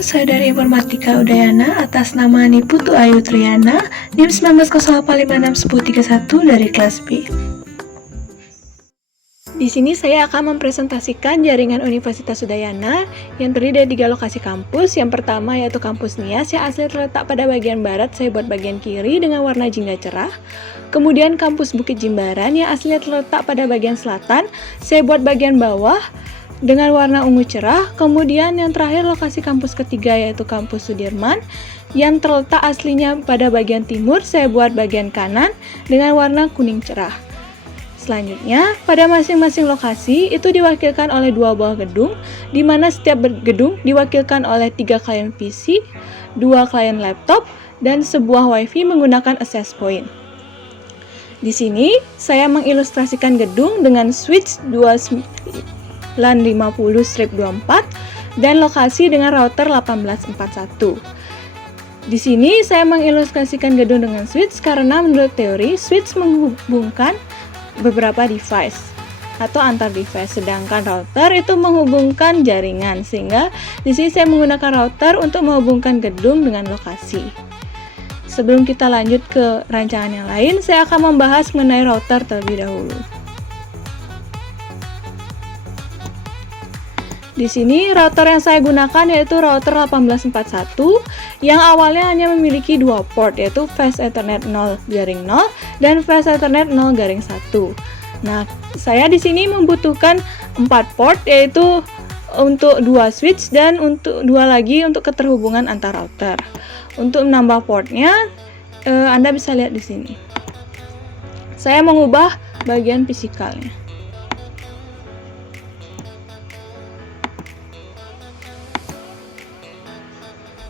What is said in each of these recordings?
Halo, saya dari Informatika Udayana atas nama Niputu Ayu Triana, NIM 1908561031 dari kelas B. Di sini saya akan mempresentasikan jaringan Universitas Udayana yang terdiri dari 3 lokasi kampus. Yang pertama yaitu kampus NIAS yang asli terletak pada bagian barat, saya buat bagian kiri dengan warna jingga cerah. Kemudian kampus Bukit Jimbaran yang asli terletak pada bagian selatan, saya buat bagian bawah dengan warna ungu cerah. Kemudian yang terakhir lokasi kampus ketiga yaitu kampus Sudirman yang terletak aslinya pada bagian timur, saya buat bagian kanan dengan warna kuning cerah. Selanjutnya, pada masing-masing lokasi itu diwakilkan oleh 2 buah gedung, di mana setiap gedung diwakilkan oleh 3 klien PC, 2 klien laptop, dan sebuah WiFi menggunakan access point. Di sini, saya mengilustrasikan gedung dengan switch 2950/24 dan lokasi dengan router 1841. Di sini, saya mengilustrasikan gedung dengan switch karena menurut teori, switch menghubungkan beberapa device atau antar device, sedangkan router itu menghubungkan jaringan, sehingga di sini saya menggunakan router untuk menghubungkan gedung dengan lokasi. Sebelum kita lanjut ke rancangan yang lain, saya akan membahas mengenai router terlebih dahulu. Di sini router yang saya gunakan yaitu router 1841 yang awalnya hanya memiliki 2 port, yaitu Fast Ethernet 0/0 dan Fast Ethernet 0/1. Nah, saya di sini membutuhkan 4 port, yaitu untuk 2 switch dan untuk 2 lagi untuk keterhubungan antar router. Untuk menambah portnya, Anda bisa lihat di sini. Saya mengubah bagian fisikalnya.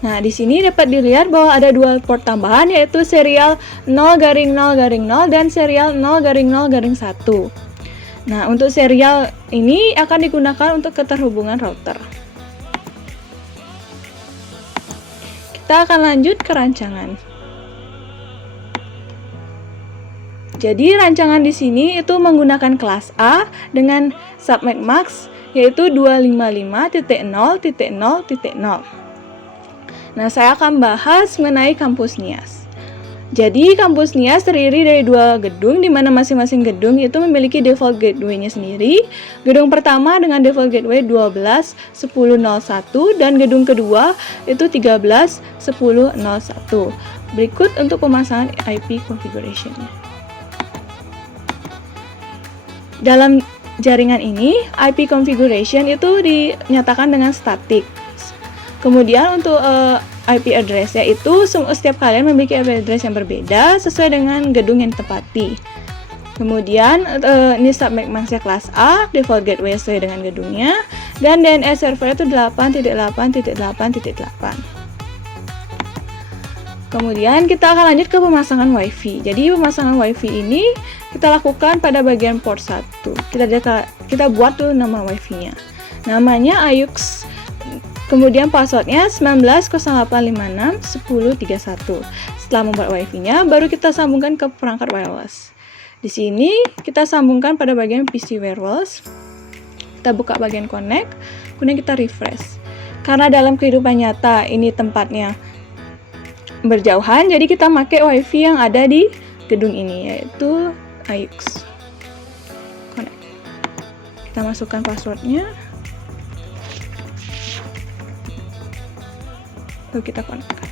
Nah, di sini dapat dilihat bahwa ada 2 port tambahan, yaitu serial 0/0/0 dan serial 0/0/1. Nah, untuk serial ini akan digunakan untuk keterhubungan router. Kita akan lanjut ke rancangan. Jadi, rancangan di sini itu menggunakan kelas A dengan subnet max yaitu 255.0.0.0. Nah, saya akan bahas mengenai kampus NIAS. Jadi, kampus NIAS terdiri dari 2 gedung, di mana masing-masing gedung itu memiliki default gateway-nya sendiri. Gedung pertama dengan default gateway 12.10.01 dan gedung kedua itu 13.10.01. Berikut untuk pemasangan IP configuration-nya. Dalam jaringan ini, IP configuration itu dinyatakan dengan static. Kemudian untuk IP address-nya itu setiap kalian memiliki IP address yang berbeda sesuai dengan gedung yang ditempati. Kemudian ini subnet max-nya kelas A, default gateway sesuai dengan gedungnya, dan DNS server itu 8.8.8.8. Kemudian kita akan lanjut ke pemasangan WiFi. Jadi pemasangan WiFi ini kita lakukan pada bagian port 1. Kita buat dulu nama WiFi-nya. Namanya AYUX. Kemudian passwordnya 1908561031. Setelah membuat WiFi-nya, baru kita sambungkan ke perangkat wireless. Di sini kita sambungkan pada bagian PC wireless. Kita buka bagian connect, kemudian kita refresh. Karena dalam kehidupan nyata ini tempatnya berjauhan, jadi kita pakai WiFi yang ada di gedung ini, yaitu AYUX. Connect. Kita masukkan passwordnya. Lalu kita konekkan.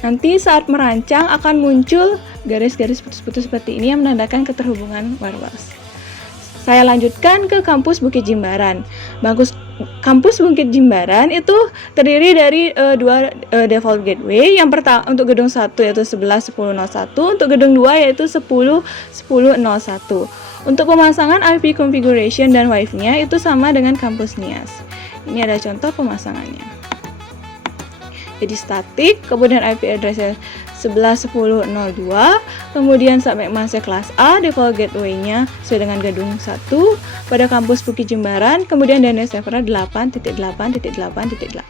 Nanti saat merancang akan muncul garis-garis putus-putus seperti ini yang menandakan keterhubungan wireless. Saya lanjutkan ke kampus Bukit Jimbaran. Kampus Bukit Jimbaran itu terdiri dari 2 default gateway. Yang pertama untuk gedung 1 yaitu 11.10.01, untuk gedung 2 yaitu 10.10.01. Untuk pemasangan IP configuration dan WiFi-nya itu sama dengan kampus NIAS. Ini ada contoh pemasangannya. Jadi static, kemudian IP address-nya 11.10.02, kemudian subnet max-nya kelas A, default gateway-nya sesuai dengan gedung 1 pada kampus Bukit Jimbaran, kemudian DNS server 8.8.8.8.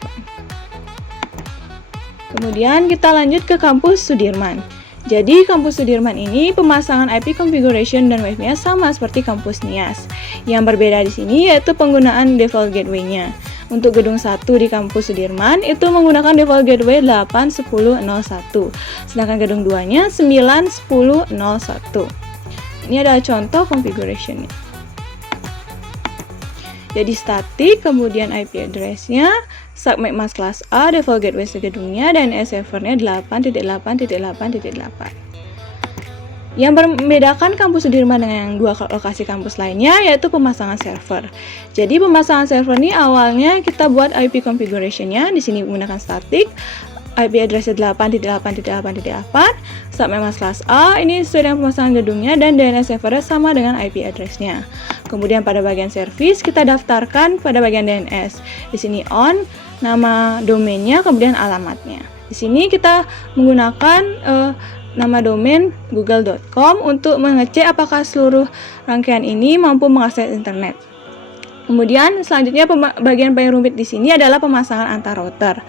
Kemudian kita lanjut ke kampus Sudirman. Jadi kampus Sudirman ini pemasangan IP configuration dan WiFi-nya sama seperti kampus NIAS. Yang berbeda di sini yaitu penggunaan default gateway-nya. Untuk gedung 1 di kampus Sudirman itu menggunakan default gateway 8.10.01. Sedangkan gedung 2-nya 9.10.01. Ini adalah contoh configuration-nya. Jadi static, kemudian IP address-nya, submit mask class A, default gateway segedungnya, dan servernya 8.8.8.8. Yang membedakan kampus Sudirman dengan yang dua lokasi kampus lainnya yaitu pemasangan server. Jadi pemasangan server ini awalnya kita buat IP configuration-nya, di sini menggunakan static, IP address-nya 8.8.8.8, submit mask class A, ini sesuai dengan pemasangan gedungnya, dan DNS server-nya sama dengan IP address-nya. Kemudian pada bagian service kita daftarkan pada bagian DNS. Di sini on, nama domainnya, kemudian alamatnya. Di sini kita menggunakan nama domain google.com untuk mengecek apakah seluruh rangkaian ini mampu mengakses internet. Kemudian selanjutnya bagian paling rumit di sini adalah pemasangan antar router.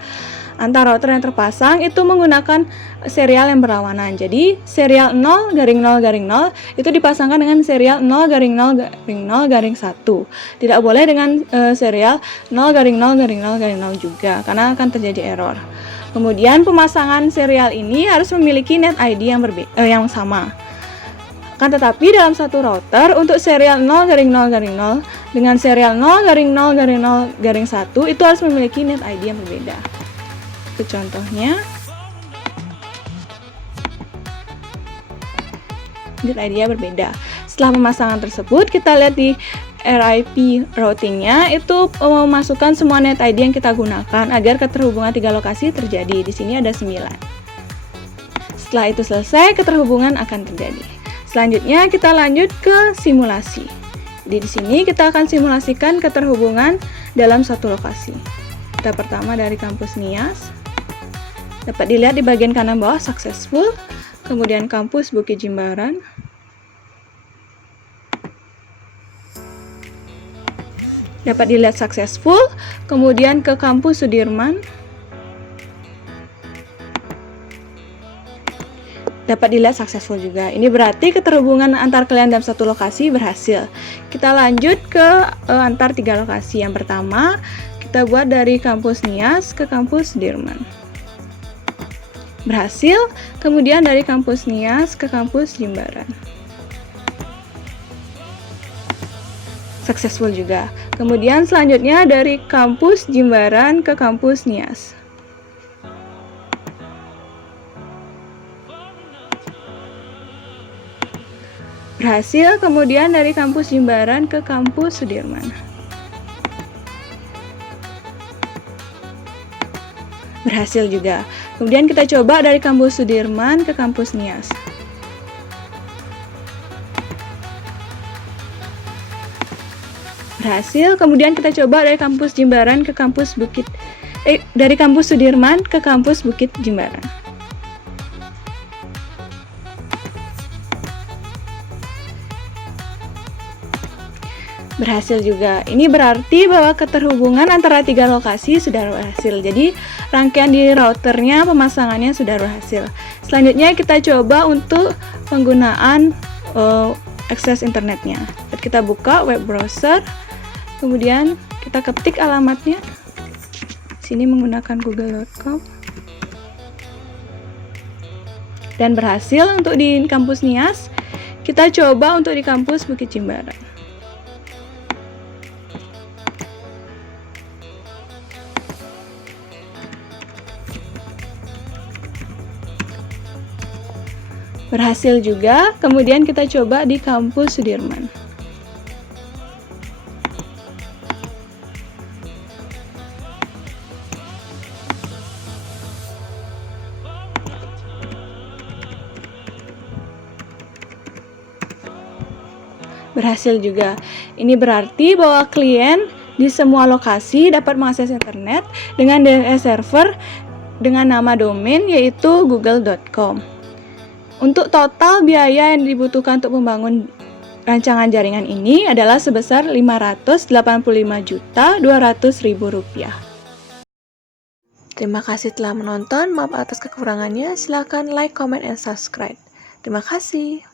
Antar router yang terpasang itu menggunakan serial yang berlawanan. Jadi serial 0/0/0 itu dipasangkan dengan serial 0/0/0/1. Tidak boleh dengan serial 0/0/0/0 juga karena akan terjadi error. Kemudian pemasangan serial ini harus memiliki net ID yang sama. Akan tetapi dalam satu router untuk serial 0/0/0 dengan serial 0/0/0/1 itu harus memiliki net ID yang berbeda. Itu contohnya. Net ID-nya berbeda. Setelah pemasangan tersebut, kita lihat di RIP routingnya itu memasukkan semua net ID yang kita gunakan agar keterhubungan 3 lokasi terjadi. Di sini ada 9. Setelah itu selesai, keterhubungan akan terjadi. Selanjutnya kita lanjut ke simulasi. Di sini kita akan simulasikan keterhubungan dalam satu lokasi. Kita pertama dari kampus Nias. Dapat dilihat di bagian kanan bawah successful, kemudian kampus Bukit Jimbaran. Dapat dilihat successful, kemudian ke kampus Sudirman. Dapat dilihat successful juga. Ini berarti keterhubungan antar kalian dalam satu lokasi berhasil. Kita lanjut ke antar 3 lokasi. Yang pertama, kita buat dari kampus Nias ke kampus Sudirman. Berhasil, kemudian dari kampus Nias ke kampus Jimbaran. Successful juga. Kemudian selanjutnya dari kampus Jimbaran ke kampus Nias. Berhasil, kemudian dari kampus Jimbaran ke kampus Sudirman. Berhasil juga. Kemudian kita coba dari kampus Sudirman ke kampus Nias. Berhasil, kemudian kita coba dari kampus Jimbaran ke kampus dari kampus Sudirman ke kampus Bukit Jimbaran. Berhasil juga. Ini berarti bahwa keterhubungan antara 3 lokasi sudah berhasil. Jadi rangkaian di routernya pemasangannya sudah berhasil. Selanjutnya kita coba untuk penggunaan akses internetnya. Kita buka web browser. Kemudian kita ketik alamatnya. Sini menggunakan google.com. Dan berhasil untuk di kampus Nias. Kita coba untuk di kampus Bukit Jimbaran. Berhasil juga. Kemudian kita coba di kampus Sudirman. Berhasil juga. Ini berarti bahwa klien di semua lokasi dapat mengakses internet dengan DNS server dengan nama domain yaitu google.com. Untuk total biaya yang dibutuhkan untuk membangun rancangan jaringan ini adalah sebesar Rp585.200.000. Terima kasih telah menonton. Maaf atas kekurangannya. Silakan like, comment, and subscribe. Terima kasih.